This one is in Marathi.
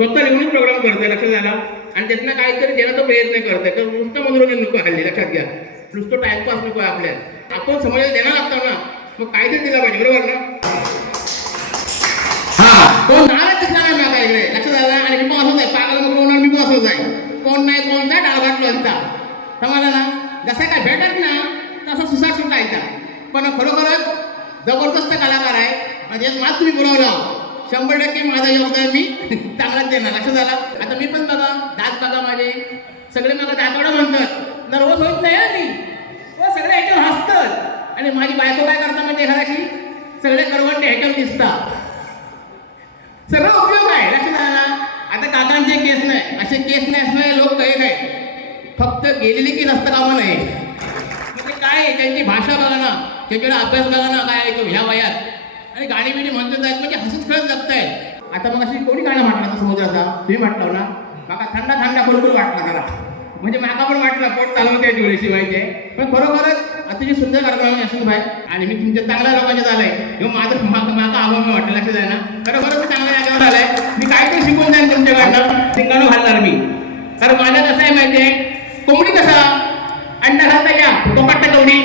स्वतः लिहून प्रोग्राम करतोय, लक्षात आला, आणि त्यातनं काहीतरी देण्याचा प्रयत्न करतोय. तर नुसतं मनोरंजन नको हल्ली, लक्षात घ्या. नुसतं टाइमपास नको आहे आपल्याला. आपण समाजाला देणार लागतो ना, मग काहीतरी दिला पाहिजे, बरोबर ना? हा, कोण नाराज दिसला नाही मागा इकडे, लक्षात आला. आणि मी पण असंच आहे, पागल मग होणार, मी पण असंच आहे. कोण नाही कोणता डाळ घातलो असता, समजला ना? जसं काय भेटत ना तसं सुसाट सुटायचा. पण खरोखरच जबरदस्त कलाकार आहे, म्हणजे मात तुम्ही बोलावला 100% माझा योगदान मी चांगलाच देणार, लक्षात आला. आता मी पण बघा, दात बघा माझे, सगळे मला दातवडा म्हणतात, नर्वस होत नाही मी, हो सगळे ह्याच्यावर हसतात. आणि माझी बायको काय करता म्हणजे घराशी सगळे करवंटे ह्याच्यावर दिसतात. सगळं उपयोग आहे, लक्षात आला. आता काकांचे केस नाही, असे केस नाही असणारे लोक काही काय, फक्त गेलेली केस असतं कामा नाही. म्हणजे काय त्यांची भाषा बघा ना, त्याच्याकडे अभ्यास बघा ना, काय ऐकतो ह्या वयात, आणि गाणी बिणी म्हणतात आहेत, म्हणजे हसत खेळत जगताय. आता मग अशी कोणी गाणं म्हटलं समुद्राचा, तुम्ही म्हटलं ना, माका थंडा थंडा बरोबर वाटला जरा, म्हणजे माका पण वाटलं पोट चालवत आहे डोळ्याची माहिती आहे. पण खरोखरच अतिशय सुंदर कार्यक्रम असून भाई, आणि मी तुमच्या चांगल्या लोकांचे झालंय, किंवा माझं माका आव्हान वाटलं, लक्षात आहे ना. खरोखरच मी चांगल्या जागेवर आलाय, मी काहीतरी शिकून जाईन तुमच्याकडनं, सिंगाणं घालणार मी. कारण माझं कसं आहे माहिती आहे, कोंबडी कसा अंडा घालता या, कोकट कोंबडी